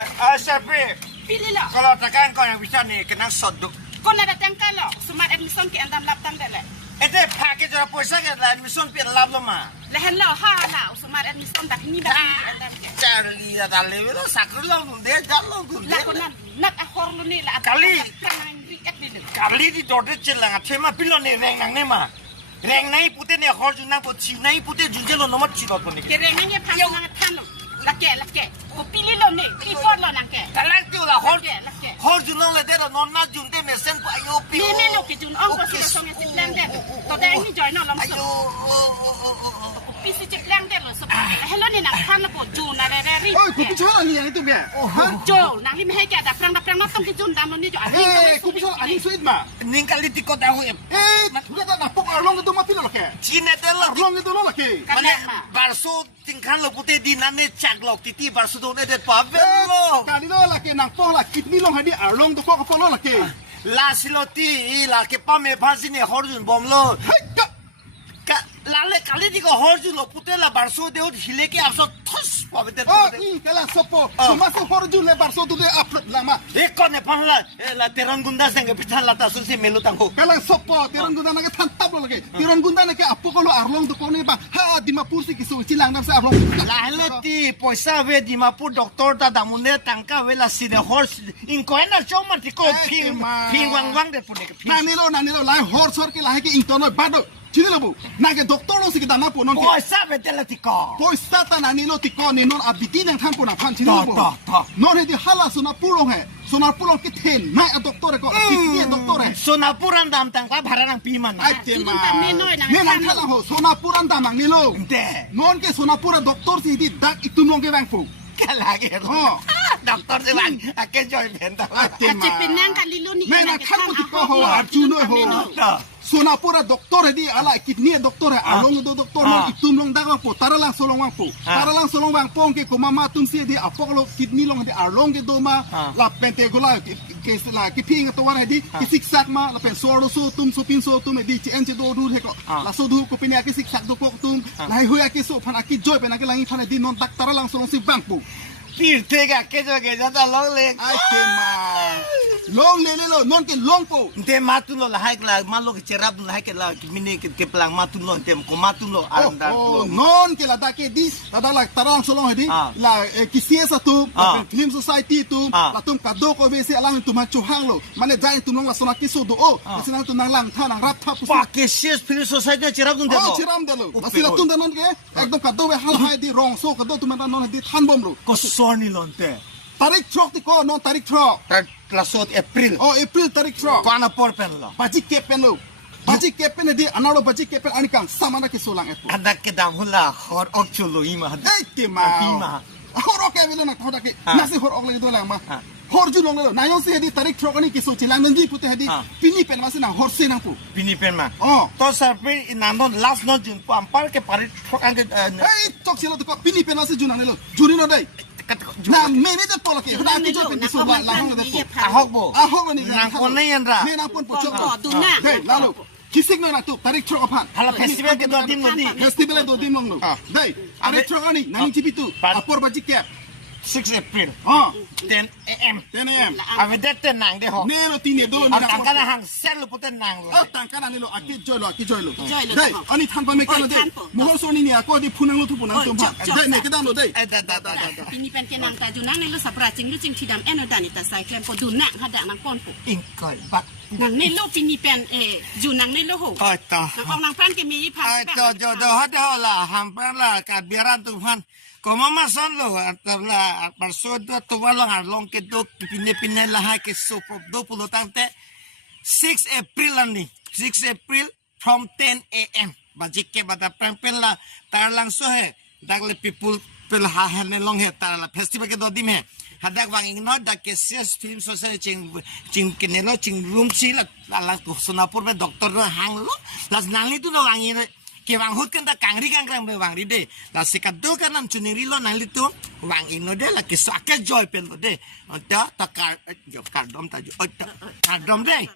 Sabi, Pilih lo. kalau tekan kau yang bisa nih kena sodok. Kau nak datang kalau smart admission ke andam laptang deh. Itu pakai cara puasa ke dalam admission pi lab lo mah. Lehen lo ha lah smart admission tak ni dah andam ke. Cari ya dalam itu sakit lo tunde, jalan tunde. Lah kau nak akhor lo ni lah. Kali. Kan riak di lu. Kali di dorte celang, cuma pilon nih reng nang nih mah. Reng nai putih nih hor junang put si nai putih junjel lo nomor cilo tuh nih. Kerengannya panjang tan lo. Lake. Kau pilih lo ni. Report lo nak ke. Kalang tu lah hor Lake. hor junang le dera nonna junte mesen pu ayo pi. Ni lo ke jun ong ko si song yang siplang deh. Kau dah ni join lo langsung. Ayo. Pisi siplang deh lo. Hello ni nak tan lo ko jun ada ri. Oi, kau bicara ni yang itu dia. Jo, nang ni meh ke ada prang nak tong ke jun dam lo ni jo. Kau bicara ani suit mah. Ning kali tikot tahu ya. Sudah tak napok arlong itu mati lo ke. Cina dela. Arlong itu lo lagi. Mana barso tingkan lo putih di nane cak lo titi barso tu ne det pavel lo. Kali lo lagi napok lah kidney lo hadi arlong tu kau lo lagi. La siloti la ke pame bhasi ne horjun bom lo. Lale kali di ko horjun lo putih la barso de hile ke apso thos pavel det. Oh, ini kalau sopo. Cuma so horju lebar so tu dia upload lama. Ekon ne panla la teron gunda senge pitan la tasul si melu tangko. Kalau sopo tiran gunda nak tantap lo lagi. Tiran gunda nak apa kalau arlong tu kau ni bah. Ha di mapur si kisu cilang nam sa arlong. La heloti poisa ve di mapu doktor ta damune tangka ve la side horse in koena choma tiko ping wang de pune ke ping. Nani lo lai horse hor ke lai ke intono bado. Cini lo bu. Nak doktor lo si kita napu non ke. Poisa ve de la tiko. Poista ta nani lo tiko ni non abitin yang thampu na phan cini lo bu. Ta. Non he di hala suna pulong he. Suna pulong ke ten. Nai a doktor ko. Abitin doktor he. Sonapuran dam tangka bharang piman. Ai tema. Ni nang nang khala ho. Sona puran ta mang ni lo. De. Non ke sona pura doktor si di dak itum long ke bang pu. Kalagi. Oh. Doktor se bang ake joy benta. Ai tema. Kacip penang kali lo ni. Nang thampu tiko ho arjuno ho. Sona pura doktor he di ala kidney doktor he along do doktor non itum long dak po taralang solong wang po. Taralang solong wang po ke ko mama tum si di apolo kidney long di along ke do ma la pentegola ke la ki ping to wan he di ki siksak ma la pen so so tum so pin so tum di chen che do du he ko la so du ko pin ya ki siksak do ko tum la hu ya ki so phan ki joy pen ki langi phan di non dak taralang solong si bang po. Pir tega ke jo ke jata long le. Ai tema. Long le lo non ke long po. Nte matulo la haik la malo ke cerap la haik la mini ke pelang matulo tem ko matulo arandar Oh, lo. non ke la dake dis tada la tarang solong hedi la kisiesa tu film society tu la tum kado ko vese alang tu machu hanglo mane jai tu long la sona kiso do o sinang tu nang lang thanang rap thap Pa ke ses pir society cerap dun de. oh chiram dalo asila tun danon ke ekdom kado we hal hai di rong so kado tu man non hedi than bom lo Ko sorni lonte. tarik trok ti ko non tarik trok Plasot April. oh april tarik trok Ko ana por pen lo. baji kepen lo baji kepen di anaro baji kepen anikang samana ke solang epo Ada ke dam hula hor okchulo ima. eh tema horok ke bilo na thoda ke nasi horok le do lang ma horju long le na yo se di tarik trok ani ke so chilang nanji pute hedi pini pen masina horse na pu Pini pen ma. oh To sarpe inandon last no jun po ampar ke parit thok ange eh tok sila to ko pini pen masi junang le juri no dai na mene de polo ke na ki jo pen so la la hong de pu ahok bo. ahong ni Nang konne yanra. me na pun po chok Oh, tu na. dai lalu kisik no na tu tarik trok apan Hala festival ke do dim no di. festival do dim long lo dai tarik trok ani nang cipi tu apor baji ke 6 April oh 10 AM. 10 am Ave dette nang de ho. ne no tine do ni Ang na tangkana hang sel pute nang lo. oh tangkana ni lo aki joy lo Joy lo, dai tama. ani than pa me kana dai mohor so ni ako di punang lo tu punang tu Chok, chok, dai ne ke dan lo dai Da. Ini pen kenang ta junang ni lo sapra cing lu cing tidam eno dani ta sai klem po dunak hada nang pon po. Ingkoy ba. Nang ni lo pini pen junang ni lo ho. Ai to. Nang ong nang pan ke mi pa. Ai to jo do hada la hampar la ka biaran tu han. Ko mama son lo la parso do to wala long ke do pine la ha ke so do pulo tante 6 April ani 6 April from 10 AM bajike bata pempel la tar lang so he dagle people pel ha hene long he tar la festival ke do dim he hadak wang ingno dak ke ses film society ching kenelo ching room si la ko sonapur me doctor hang lo las nali tu no wang ini ke wang hut kan da kangri kangrang be wang ride la sikadul kan nam chuniri lo nali tu wang ino de la ke so ake joy pen lo de ta kar dom ta jo kar dom de